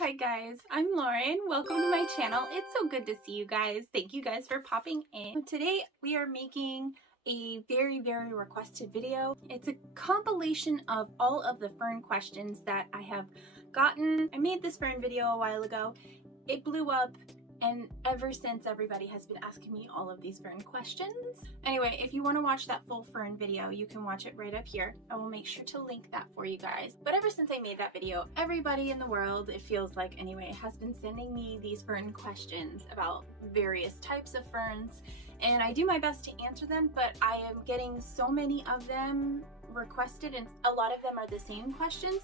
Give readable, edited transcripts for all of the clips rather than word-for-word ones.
Hi guys, I'm Lauren. Welcome to my channel. It's so good to see you guys. Thank you guys for popping in. Today we are making a very requested video. It's a compilation of all of the fern questions that I have gotten. I made this fern video a while ago. It blew up, and ever since everybody has been asking me all of these fern questions. Anyway, if you want to watch that full fern video, you can watch it right up here. I will make sure to link that for you guys. But ever since I made that video, everybody in the world, it feels like anyway, has been sending me these fern questions about various types of ferns, and I do my best to answer them, but I am getting so many of them requested, and a lot of them are the same questions,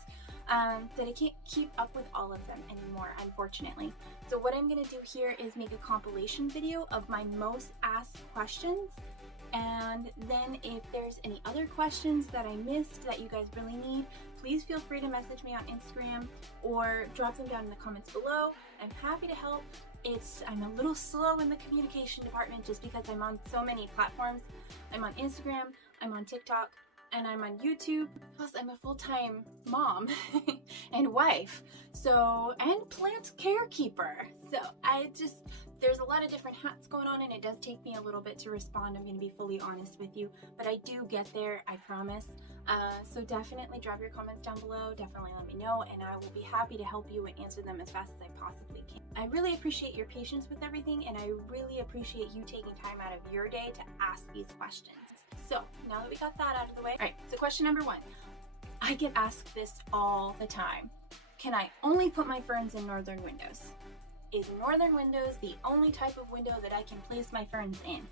that I can't keep up with all of them anymore, unfortunately. So what I'm going to do here is make a compilation video of my most asked questions, and then if there's any other questions that I missed that you guys really need, please feel free to message me on Instagram or drop them down in the comments below. I'm happy to help. I'm a little slow in the communication department just because I'm on so many platforms. I'm on Instagram, I'm on TikTok, and I'm on YouTube. Plus I'm a full-time mom and wife, and plant carekeeper. So there's a lot of different hats going on, and it does take me a little bit to respond. I'm going to be fully honest with you, but I do get there, I promise. So definitely drop your comments down below, definitely let me know, and I will be happy to help you and answer them as fast as I possibly can. I really appreciate your patience with everything, and I really appreciate you taking time out of your day to ask these questions. So now that we got that out of the way, all right, so question number one. I get asked this all the time. Can I only put my ferns in northern windows? Is northern windows the only type of window that I can place my ferns in?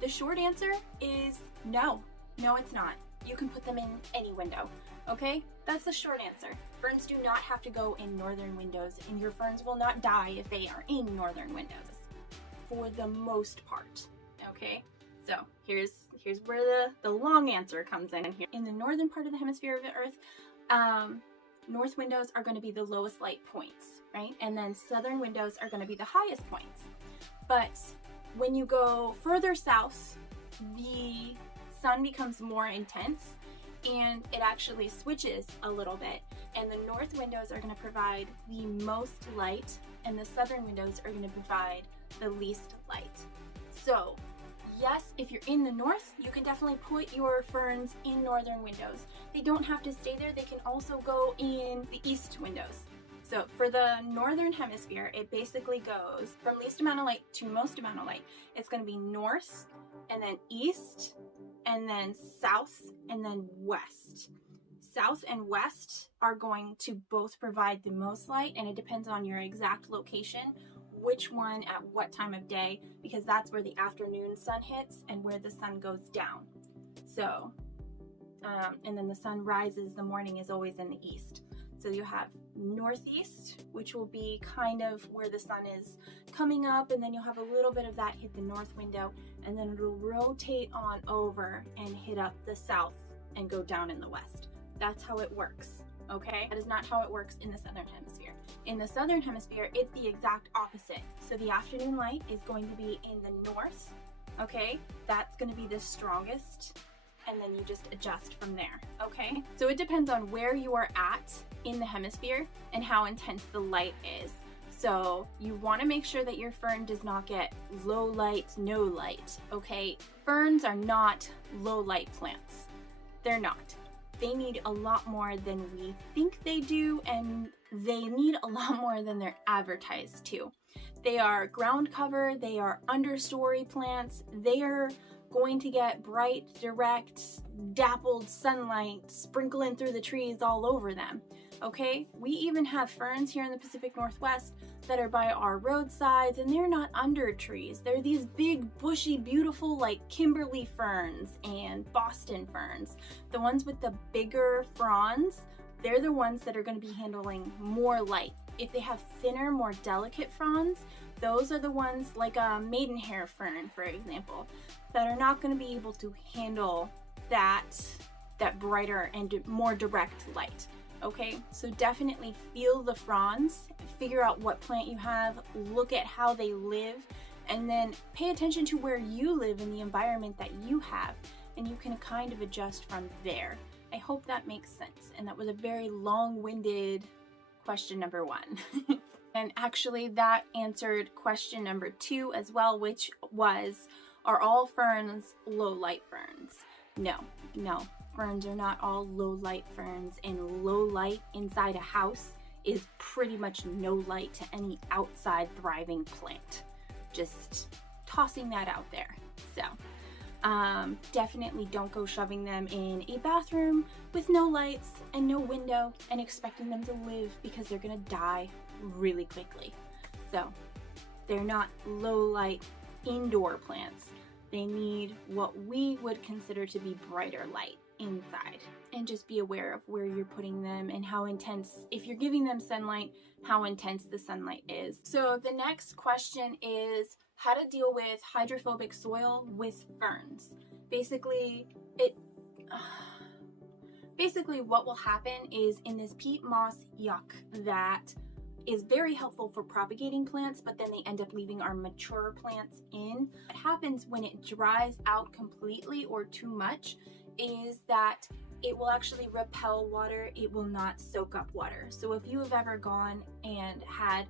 The short answer is no. No, it's not. You can put them in any window, okay? That's the short answer. Ferns do not have to go in northern windows, and your ferns will not die if they are in northern windows, for the most part, okay? So here's where the long answer comes in here. In the northern part of the hemisphere of the Earth, north windows are going to be the lowest light points, right? And then southern windows are going to be the highest points. But when you go further south, the sun becomes more intense, and it actually switches a little bit. And the north windows are going to provide the most light, and the southern windows are going to provide the least light. So yes, if you're in the north, you can definitely put your ferns in northern windows. They don't have to stay there. They can also go in the east windows. So for the northern hemisphere, it basically goes from least amount of light to most amount of light. It's going to be north, and then east, and then south, and then west. South and west are going to both provide the most light, and it depends on your exact location, which one at what time of day, because that's where the afternoon sun hits and where the sun goes down. So, and then the sun rises, the morning is always in the east. So you have northeast, which will be kind of where the sun is coming up, and then you'll have a little bit of that hit the north window, and then it'll rotate on over and hit up the south and go down in the west. That's how it works, okay? That is not how it works in the southern hemisphere. In the southern hemisphere, it's the exact opposite. So the afternoon light is going to be in the north, okay? That's going to be the strongest, and then you just adjust from there, okay? So it depends on where you are at in the hemisphere and how intense the light is. So you want to make sure that your fern does not get low light, no light, okay? Ferns are not low light plants. They're not. They need a lot more than we think they do, and they need a lot more than they're advertised to. They are ground cover, they are understory plants, they are going to get bright, direct, dappled sunlight sprinkling through the trees all over them, okay? We even have ferns here in the Pacific Northwest that are by our roadsides, and they're not under trees. They're these big, bushy, beautiful, like Kimberly ferns and Boston ferns. The ones with the bigger fronds, they're the ones that are going to be handling more light. If they have thinner, more delicate fronds, those are the ones like a maidenhair fern, for example, that are not going to be able to handle that brighter and more direct light. Okay, so definitely feel the fronds, figure out what plant you have, look at how they live, and then pay attention to where you live in the environment that you have, and you can kind of adjust from there. I hope that makes sense, and that was a very long-winded question number 1. And actually that answered question number 2 as well, which was, are all ferns low light ferns? No, no. Ferns are not all low light ferns, and low light inside a house is pretty much no light to any outside thriving plant. Just tossing that out there. So definitely don't go shoving them in a bathroom with no lights and no window and expecting them to live, because they're gonna die really quickly. So they're not low light indoor plants. They need what we would consider to be brighter light inside. And just be aware of where you're putting them and how intense, if you're giving them sunlight, how intense the sunlight is. So the next question is how to deal with hydrophobic soil with ferns. Basically what will happen is, in this peat moss yuck that is very helpful for propagating plants, but then they end up leaving our mature plants in. What happens when it dries out completely or too much is that it will actually repel water. It will not soak up water. So if you have ever gone and had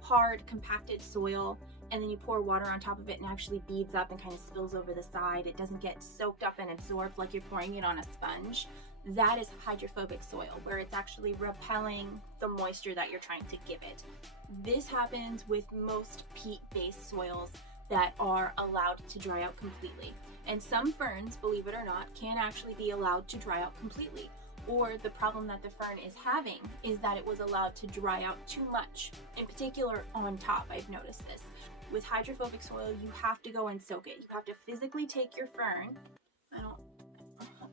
hard compacted soil and then you pour water on top of it and actually beads up and kind of spills over the side, it doesn't get soaked up and absorbed like you're pouring it on a sponge. That is hydrophobic soil, where it's actually repelling the moisture that you're trying to give it. This happens with most peat-based soils that are allowed to dry out completely. And some ferns, believe it or not, can actually be allowed to dry out completely. Or the problem that the fern is having is that it was allowed to dry out too much. In particular, on top, I've noticed this. With hydrophobic soil, you have to go and soak it. You have to physically take your fern.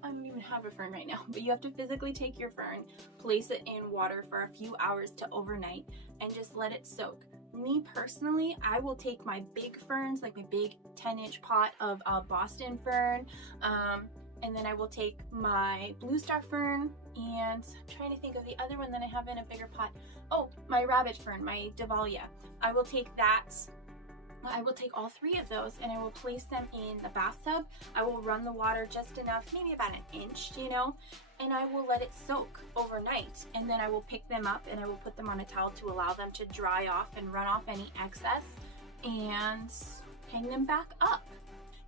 I don't even have a fern right now, but you have to physically take your fern, place it in water for a few hours to overnight, and just let it soak. Me personally, I will take my big ferns, like my big 10-inch pot of Boston fern, and then I will take my blue star fern, and I'm trying to think of the other one that I have in a bigger pot. Oh, my rabbit fern, my Dahlia. I will take all 3 of those and I will place them in the bathtub. I will run the water just enough, maybe about an inch, you know, and I will let it soak overnight. And then I will pick them up and I will put them on a towel to allow them to dry off and run off any excess and hang them back up.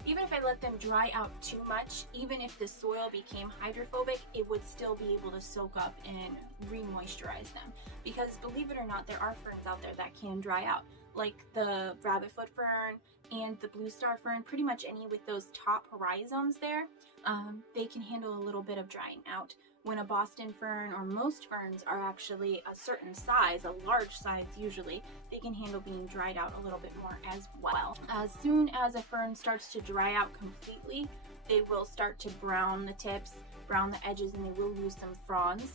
Even if I let them dry out too much, even if the soil became hydrophobic, it would still be able to soak up and re-moisturize them. Because believe it or not, there are ferns out there that can dry out, like the rabbitfoot fern and the blue star fern. Pretty much any with those top rhizomes there, they can handle a little bit of drying out. When a Boston fern, or most ferns, are actually a certain size, a large size usually, they can handle being dried out a little bit more as well. As soon as a fern starts to dry out completely, they will start to brown the tips, brown the edges, and they will lose some fronds,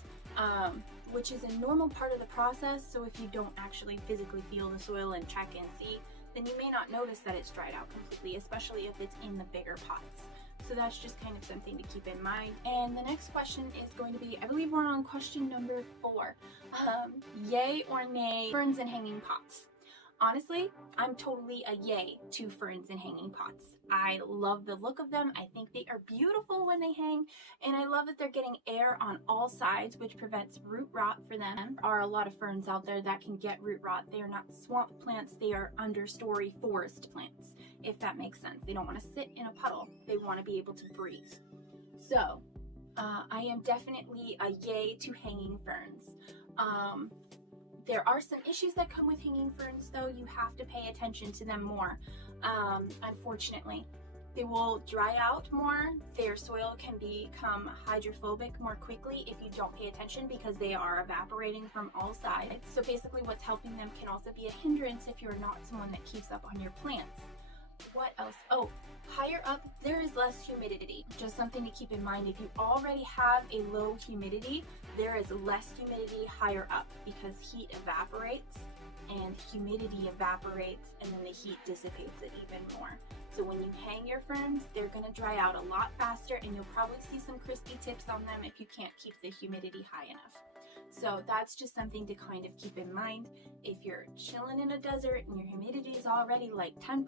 which is a normal part of the process. So if you don't actually physically feel the soil and check and see, then you may not notice that it's dried out completely, especially if it's in the bigger pots. So that's just kind of something to keep in mind. And the next question is going to be, I believe we're on question number 4. Yay or nay ferns and hanging pots? Honestly, I'm totally a yay to ferns and hanging pots. I love the look of them. I think they are beautiful when they hang, and I love that they're getting air on all sides, which prevents root rot for them. There are a lot of ferns out there that can get root rot. They are not swamp plants, they are understory forest plants, if that makes sense. They don't want to sit in a puddle, they want to be able to breathe. So I am definitely a yay to hanging ferns. There are some issues that come with hanging ferns, though. You have to pay attention to them more. Unfortunately, they will dry out more. Their soil can become hydrophobic more quickly if you don't pay attention, because they are evaporating from all sides. So basically what's helping them can also be a hindrance if you're not someone that keeps up on your plants. What else? Oh, higher up, there is less humidity. Just something to keep in mind. If you already have a low humidity, there is less humidity higher up, because heat evaporates and humidity evaporates, and then the heat dissipates it even more. So when you hang your ferns, they're going to dry out a lot faster, and you'll probably see some crispy tips on them if you can't keep the humidity high enough. So that's just something to kind of keep in mind. If you're chilling in a desert and your humidity is already like 10%,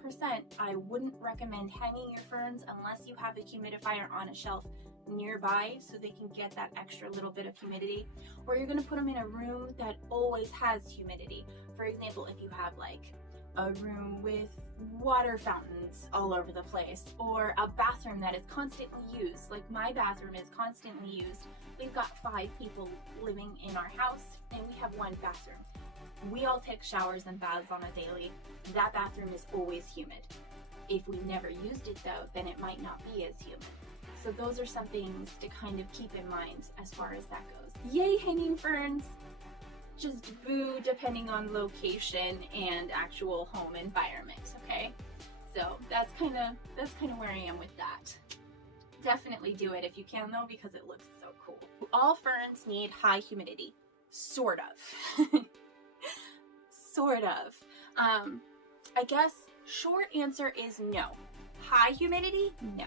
I wouldn't recommend hanging your ferns unless you have a humidifier on a shelf nearby so they can get that extra little bit of humidity, or you're going to put them in a room that always has humidity. For example, if you have like a room with water fountains all over the place, or a bathroom that is constantly used, like my bathroom is constantly used. We've got 5 people living in our house and we have 1 bathroom. We all take showers and baths on a daily. That bathroom is always humid. If we never used it though, then it might not be as humid. So those are some things to kind of keep in mind as far as that goes. Yay, hanging ferns! Just boo depending on location and actual home environment, okay? So that's kind of where I am with that. Definitely do it if you can though, because it looks so cool. All ferns need high humidity, sort of. Sort of. I guess short answer is no. High humidity? No.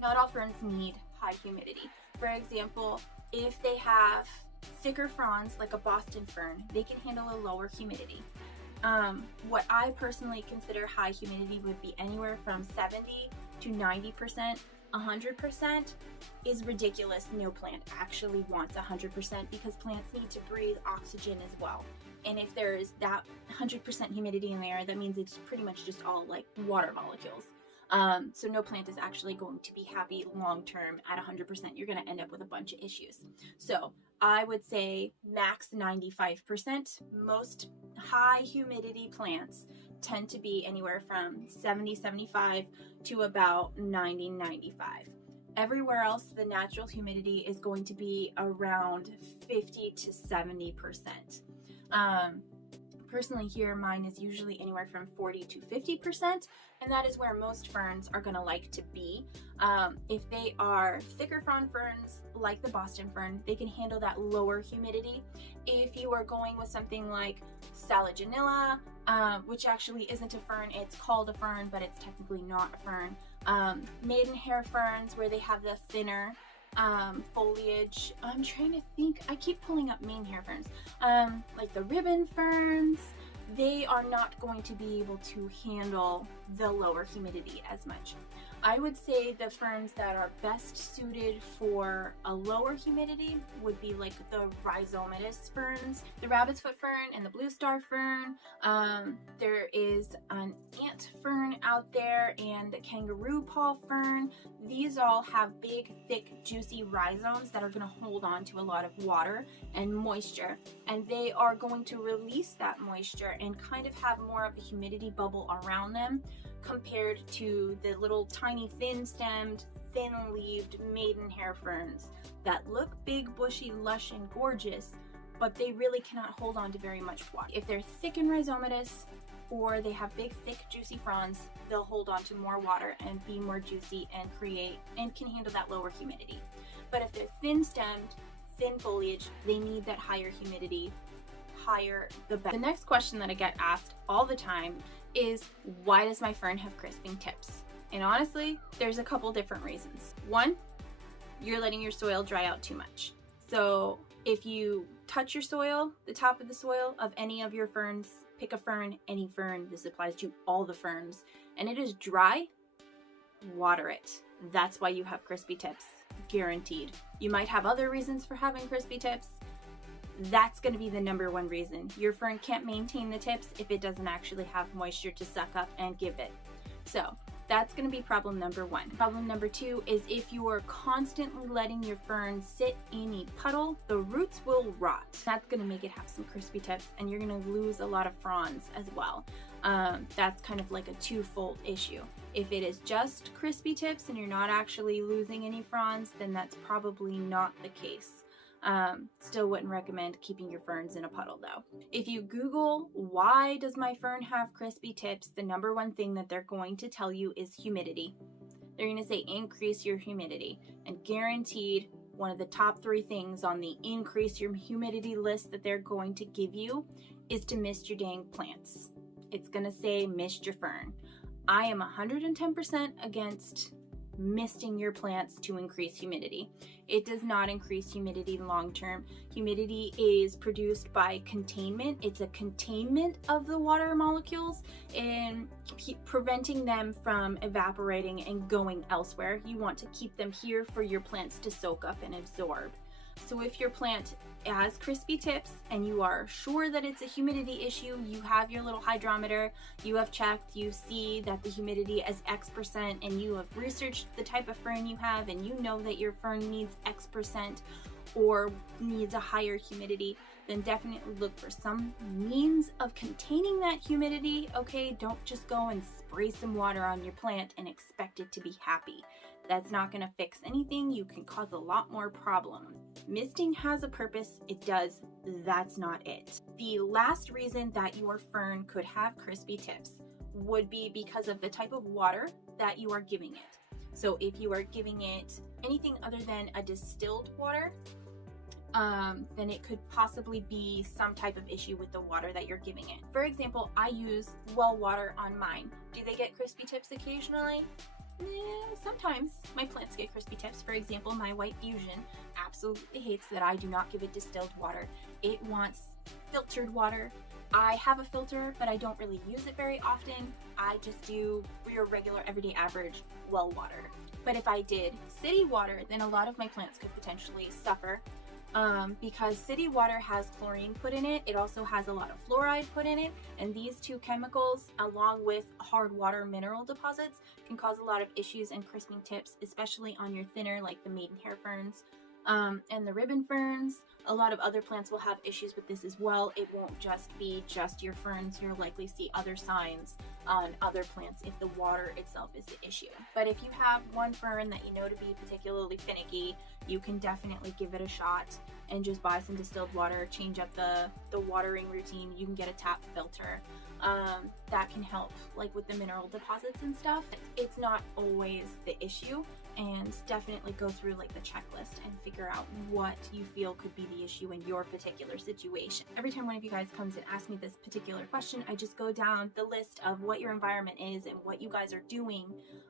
Not all ferns need high humidity. For example, if they have thicker fronds like a Boston fern, they can handle a lower humidity. What I personally consider high humidity would be anywhere from 70 to 90%. 100% is ridiculous. No plant actually wants 100% because plants need to breathe oxygen as well. And if there's that 100% humidity in there, that means it's pretty much just all like water molecules. So no plant is actually going to be happy long term at 100%. You're going to end up with a bunch of issues. So I would say max 95%. Most high humidity plants tend to be anywhere from 70-75 to about 90-95. Everywhere else, the natural humidity is going to be around 50 to 70%. Personally here, mine is usually anywhere from 40 to 50%, and that is where most ferns are going to like to be. If they are thicker frond ferns, like the Boston fern, they can handle that lower humidity. If you are going with something like Salaginilla, which actually isn't a fern, it's called a fern, but it's technically not a fern. Maidenhair ferns, where they have the thinner foliage. I'm trying to think, I keep pulling up maidenhair ferns. Like the ribbon ferns, they are not going to be able to handle the lower humidity as much. I would say the ferns that are best suited for a lower humidity would be like the rhizomatous ferns, the rabbit's foot fern and the blue star fern. There is an ant fern out there and a kangaroo paw fern. These all have big, thick, juicy rhizomes that are going to hold on to a lot of water and moisture, and they are going to release that moisture and kind of have more of a humidity bubble around them, compared to the little tiny thin-stemmed, thin-leaved maidenhair ferns that look big, bushy, lush, and gorgeous, but they really cannot hold on to very much water. If they're thick and rhizomatous, or they have big, thick, juicy fronds, they'll hold on to more water and be more juicy and can handle that lower humidity. But if they're thin-stemmed, thin foliage, they need that higher humidity. Higher the better. The next question that I get asked all the time is, why does my fern have crisping tips? And honestly, there's a couple different reasons. One, you're letting your soil dry out too much. So if you touch your soil, the top of the soil of any of your ferns, pick a fern, any fern, this applies to all the ferns, and it is dry, water it. That's why you have crispy tips, guaranteed. You might have other reasons for having crispy tips. That's going to be the number one reason. Your fern can't maintain the tips if it doesn't actually have moisture to suck up and give it. So that's going to be problem number one. Problem number two is if you are constantly letting your fern sit in a puddle, the roots will rot. That's going to make it have some crispy tips, and you're going to lose a lot of fronds as well. That's kind of like a twofold issue. If it is just crispy tips and you're not actually losing any fronds, then that's probably not the case. Still wouldn't recommend keeping your ferns in a puddle though. If you Google, why does my fern have crispy tips, the number one thing that they're going to tell you is humidity. They're going to say increase your humidity, and guaranteed one of the top 3 things on the increase your humidity list that they're going to give you is to mist your dang plants. It's going to say mist your fern. I am 110% against misting your plants to increase humidity. It does not increase humidity long term. Humidity is produced by containment. It's a containment of the water molecules and preventing them from evaporating and going elsewhere. You want to keep them here for your plants to soak up and absorb. So if your plant has crispy tips and you are sure that it's a humidity issue, you have your little hydrometer, you have checked, you see that the humidity is X%, and you have researched the type of fern you have and you know that your fern needs X% or needs a higher humidity, then definitely look for some means of containing that humidity. Okay, don't just go and spray some water on your plant and expect it to be happy. That's not going to fix anything. You can cause a lot more problems. Misting has a purpose, it does. That's not it. The last reason that your fern could have crispy tips would be because of the type of water that you are giving it. So if you are giving it anything other than a distilled water, then it could possibly be some type of issue with the water that you're giving it. For example, I use well water on mine. Do they get crispy tips occasionally? Sometimes my plants get crispy tips. For example, my white fusion absolutely hates that I do not give it distilled water. It wants filtered water. I have a filter, but I don't really use it very often. I just do your regular everyday average well water. But if I did city water, then a lot of my plants could potentially suffer because city water has chlorine put in it. It also has a lot of fluoride put in it, and these two chemicals, along with hard water mineral deposits, can cause a lot of issues and crisping tips, especially on your thinner, like the maidenhair ferns and the ribbon ferns. A lot of other plants will have issues with this as well. It won't just be just your ferns. You'll likely see other signs on other plants if the water itself is the issue. But if you have one fern that you know to be particularly finicky, you can definitely give it a shot and just buy some distilled water, change up the watering routine. You can get a tap filter. That can help, like with the mineral deposits and stuff. It's not always the issue, and definitely go through like the checklist and figure out what you feel could be the issue in your particular situation. Every time one of you guys comes and asks me this particular question, I just go down the list of what your environment is and what you guys are doing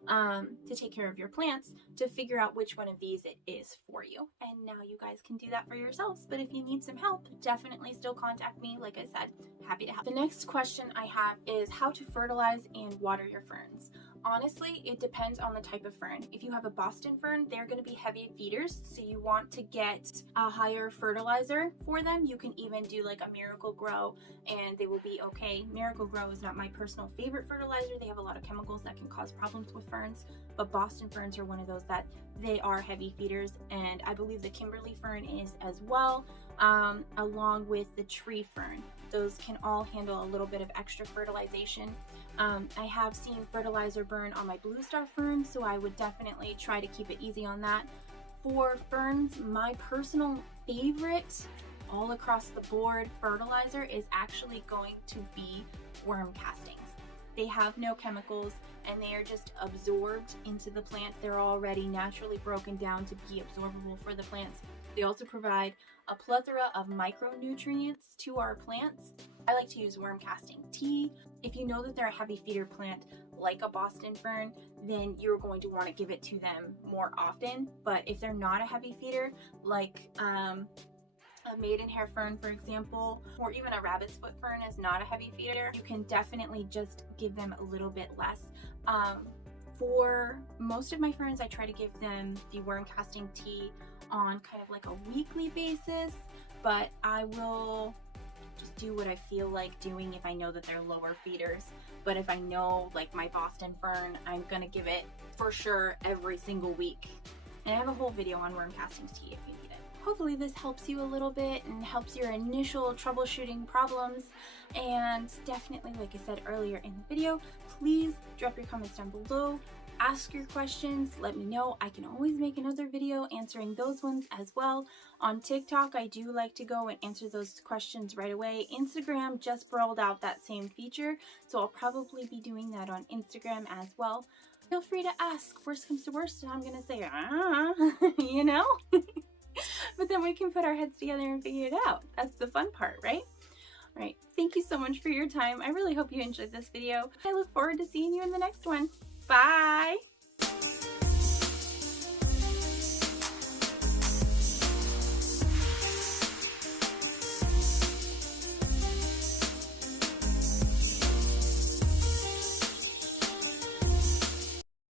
to take care of your plants to figure out which one of these it is for you. And now you guys can do that for yourselves. But if you need some help, definitely still contact me. Like I said, happy to help. The next question I have is how to fertilize and water your ferns. Honestly, it depends on the type of fern. If you have a Boston fern, they're going to be heavy feeders, so you want to get a higher fertilizer for them. You can even do like a Miracle Grow and they will be okay. Miracle Grow is not my personal favorite fertilizer. They have a lot of chemicals that can cause problems with ferns, but Boston ferns are one of those that they are heavy feeders, and I believe the Kimberly fern is as well, along with the tree fern. Those can all handle a little bit of extra fertilization. I have seen fertilizer burn on my blue star ferns, so I would definitely try to keep it easy on that. For ferns, my personal favorite all across the board fertilizer is actually going to be worm castings. They have no chemicals and they are just absorbed into the plant. They're already naturally broken down to be absorbable for the plants. They also provide a plethora of micronutrients to our plants. I like to use worm casting tea. If you know that they're a heavy feeder plant like a Boston fern, then you're going to want to give it to them more often. But if they're not a heavy feeder, like a maidenhair fern, for example, or even a rabbit's foot fern is not a heavy feeder, you can definitely just give them a little bit less. For most of my ferns, I try to give them the worm casting tea on kind of like a weekly basis, but I will just do what I feel like doing if I know that they're lower feeders. But if I know, like my Boston fern, I'm gonna give it for sure every single week. And I have a whole video on worm casting tea if you need it. Hopefully this helps you a little bit and helps your initial troubleshooting problems. And definitely, like I said earlier in the video, please drop your comments down below. Ask your questions, let me know. I can always make another video answering those ones as well. On TikTok, I do like to go and answer those questions right away. Instagram just rolled out that same feature, so I'll probably be doing that on Instagram as well. Feel free to ask. Worst comes to worst, I'm gonna say, you know? But then we can put our heads together and figure it out. That's the fun part, right? All right, thank you so much for your time. I really hope you enjoyed this video. I look forward to seeing you in the next one. Bye!